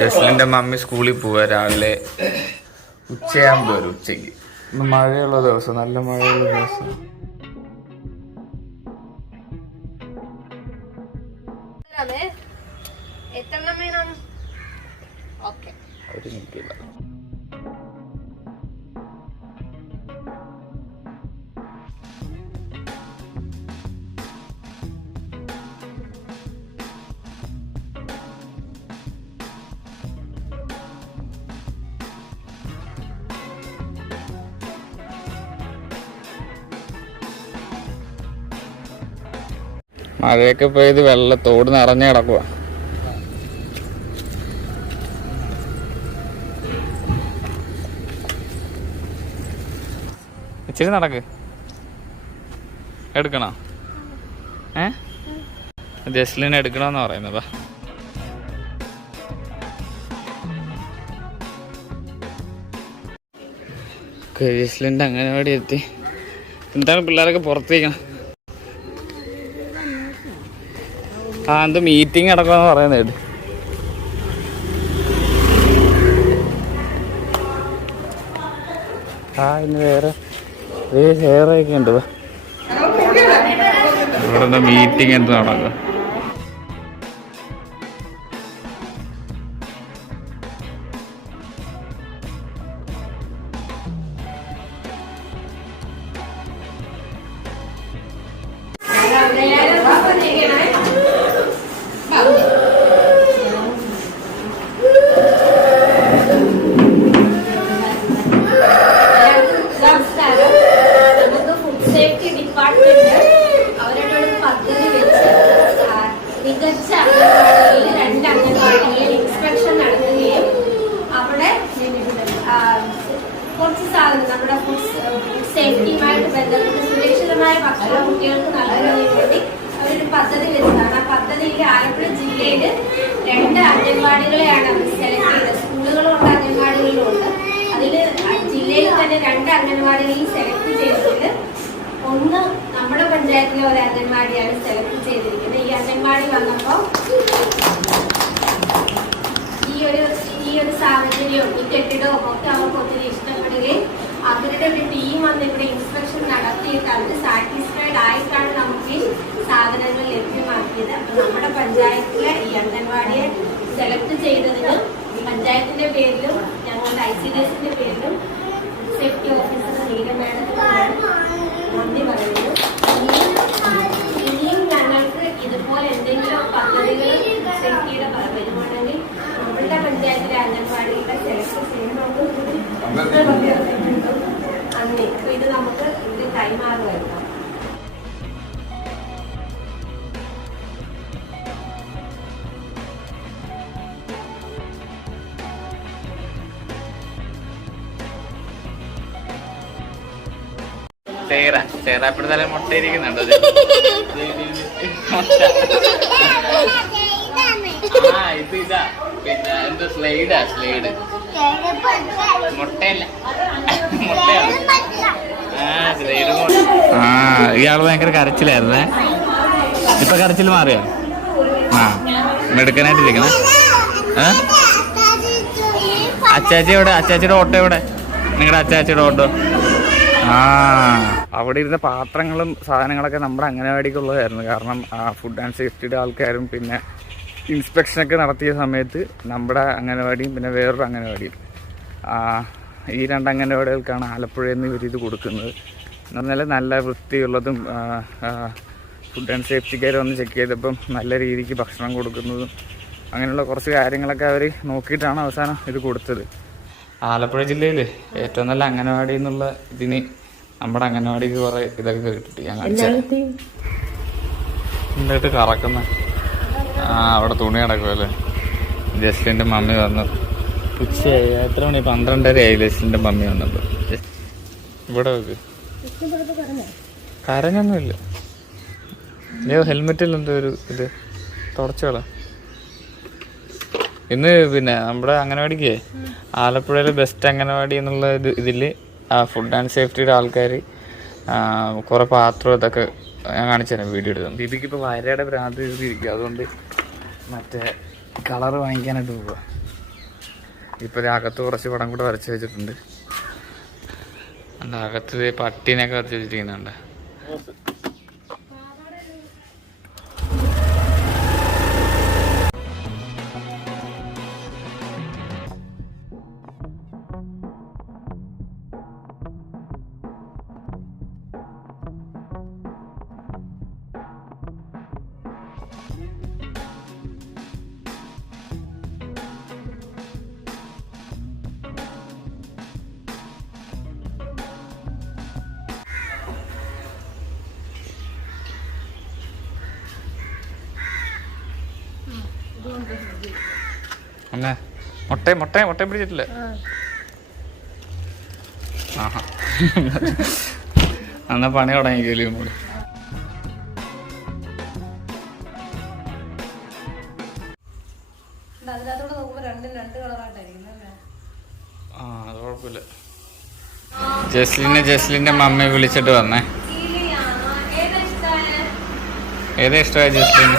ജസ്ലിന്റെ mummy സ്കൂളിൽ പോവാ രാവിലെ. ഉച്ചയാകുമ്പോ വരും ഉച്ചയ്ക്ക്. ഇന്ന് മഴയുള്ള ദിവസം നല്ല മഴയുള്ള ദിവസം. എത്ര ഒരു നിൽക്കില്ല മഴയൊക്കെ പെയ്ത് വെള്ള തോട് നിറഞ്ഞു കിടക്കുക ഇച്ചിരി നടക്ക്. എടുക്കണോ? ഏ? ജസ്ലിന് എടുക്കണമെന്ന് പറയുന്നതാ. ജസ്ലിന്റെ അംഗനവാടി എത്തി. എന്താണ് പിള്ളേരൊക്കെ പുറത്തേക്കണം ആ എന്ത് മീറ്റിംഗ് നടക്കുമെന്ന് പറയുന്നത് ആ ഇന്ന് വേറെ വേറെ ഒക്കെ ഉണ്ട് വാ. ഇവിടെ മീറ്റിംഗ് എന്ത് നടക്കുക നമുക്ക് ഫുഡ് സേഫ്റ്റി ഡിപ്പാർട്ട്മെന്റ് അവരുടെ ഒരു പദ്ധതി വെച്ച് ആ, മികച്ച അംഗൻവാടികളിൽ രണ്ട് അംഗൻവാടികളിൽ ഇൻസ്പെക്ഷൻ നടത്തുകയും അവിടെ ആ, കുറച്ച് സാധനം നമ്മുടെ ഫുഡ് ഫുഡ് സേഫ്റ്റിയുമായിട്ട് ബന്ധപ്പെട്ട് സുരക്ഷിതമായ ഭക്ഷണം കുട്ടികൾക്ക് നൽകുന്നതിന് വേണ്ടി അവരൊരു പദ്ധതി വെച്ചതാണ്. ആ പദ്ധതിയിൽ ആലപ്പുഴ ജില്ലയിൽ രണ്ട് അംഗൻവാടികളെയാണ് അവർ സെലക്ട് ചെയ്തത് സ്കൂളുകളുണ്ട് അംഗൻവാടികളിലുണ്ട് അതിൽ ജില്ലയിൽ തന്നെ രണ്ട് അംഗൻവാടികളിൽ സെലക്ട് ചെയ്തിട്ട് ഒന്ന് നമ്മുടെ പഞ്ചായത്തിലെ ഒരു അംഗൻവാടിയാണ് സെലക്ട് ചെയ്തിരിക്കുന്നത്. ഈ അംഗൻവാടി വന്നപ്പോൾ ഈ ഒരു ഈ ഒരു സാഹചര്യവും ഈ കെട്ടിടവും ഒക്കെ അവർക്ക് ഒത്തിരി പേരിലും ഞങ്ങളുടെ ഐ സി ഡി എസിന്റെ പേരിലും സേഫ്റ്റി ഓഫീസർ നീല മാഡത്തിനാണ് നന്ദി പറയുന്നു. ഇനിയും ഞങ്ങൾക്ക് ഇതുപോലെ എന്തെങ്കിലും പദ്ധതികൾ സേഫ്റ്റിയുടെ വരുവാണെങ്കിൽ നമ്മളുടെ പഞ്ചായത്തിലെ അംഗൻവാടിയുടെ സെലക്ട് ചെയ്യണമെന്ന് ചേറ ഇപ്പോഴും തല മുട്ട ഇരിക്കുന്നുണ്ടോ. ആ ഇത് ഇതാ. പിന്നെ എന്തോ സ്ലൈഡാ സ്ലൈഡ്. മുട്ടയല്ല. മുട്ടയാണ്. ആ സ്ലൈഡ് ആ ഇയാൾ ഭയങ്കര കരച്ചിലായിരുന്നേ. ഇപ്പൊ കരച്ചിൽ മാറിയോ? ആ മെടുക്കാനായിട്ടിരിക്കണേ. ഏ? അച്ചാച്ചി എവിടെ അച്ചാച്ചിയുടെ ഓട്ടോ എവിടെ? നിങ്ങളുടെ അച്ചാച്ചിയുടെ ഓട്ടോ. ആ. അവിടെ ഇരുന്ന പാത്രങ്ങളും സാധനങ്ങളൊക്കെ നമ്മുടെ അംഗനവാടിക്കുള്ളതായിരുന്നു കാരണം ഫുഡ് ആൻഡ് സേഫ്റ്റിയുടെ ആൾക്കാരും പിന്നെ ഇൻസ്പെക്ഷനൊക്കെ നടത്തിയ സമയത്ത് നമ്മുടെ അംഗനവാടിയും പിന്നെ വേറൊരു അംഗനവാടിയും. ഈ രണ്ട് അംഗനവാടികൾക്കാണ് ആലപ്പുഴയിൽ നിന്ന് ഇവരിത് കൊടുക്കുന്നത്. എന്ന് പറഞ്ഞാൽ നല്ല വൃത്തിയുള്ളതും ഫുഡ് ആൻഡ് സേഫ്റ്റിക്കാർ വന്ന് ചെക്ക് ചെയ്തപ്പം നല്ല രീതിക്ക് ഭക്ഷണം കൊടുക്കുന്നതും അങ്ങനെയുള്ള കുറച്ച് കാര്യങ്ങളൊക്കെ അവർ നോക്കിയിട്ടാണ് അവസാനം ഇത് കൊടുത്തത്. ആലപ്പുഴ ജില്ലയിൽ ഏറ്റവും നല്ല അംഗനവാടി എന്നുള്ള ഇതിന് നമ്മുടെ അംഗനവാടിക്ക് കുറെ ഇതൊക്കെ കിട്ടിട്ട് ഞാൻ എന്നിട്ട് കറക്കുന്ന. ആ അവിടെ തുണി കിടക്കുമല്ലേ ജസ്റ്റിന്റെ മമ്മി വന്നു ഉച്ചയായി. എത്ര മണി? പന്ത്രണ്ടര ആയി ജസ്റ്റിന്റെ മമ്മി വന്നപ്പോ ജസ്റ്റ് ഇവിടെ കരഞ്ഞൊന്നുമില്ല. ഏ ഹെൽമെറ്റിൽ എന്തോ ഒരു ഇത് തുടച്ചോളാം ഇന്ന് പിന്നെ നമ്മുടെ അംഗനവാടിക്ക് ആലപ്പുഴയിലെ ബെസ്റ്റ് അംഗനവാടി എന്നുള്ള ഇത് ഇതിൽ ഫുഡ് ആൻഡ് സേഫ്റ്റിയുടെ ആൾക്കാർ കുറേ പാത്രം ഇതൊക്കെ ഞാൻ കാണിച്ചു തരാം വീഡിയോ എടുത്തു. ദീപിക്ക് ഇപ്പോൾ വരയുടെ ഭ്രാന്ത് എഴുതിയിരിക്കും അതുകൊണ്ട് മറ്റേ കളർ വാങ്ങിക്കാനായിട്ട് പോവുക ഇപ്പോൾ അകത്ത് കുറച്ച് പടം കൂടെ വരച്ച് വെച്ചിട്ടുണ്ട്. അകത്ത് പട്ടീനെയൊക്കെ വരച്ച് വെച്ചിരിക്കുന്നുണ്ട്. അന്നെ മുട്ട മുട്ട മുട്ട പിടിച്ചിട്ടില്ലേ? ആഹാ. എന്നാ പണി തുടങ്ങിക്കല്ലേ നമ്മൾ ആ അത് കുഴപ്പമില്ല. ജസ്ലിനെ ജസ്ലിന്റെ മമ്മി വിളിച്ചിട്ട് വന്നേ. ഏതാ ഇഷ്ടമായ ജസ്ലിന്?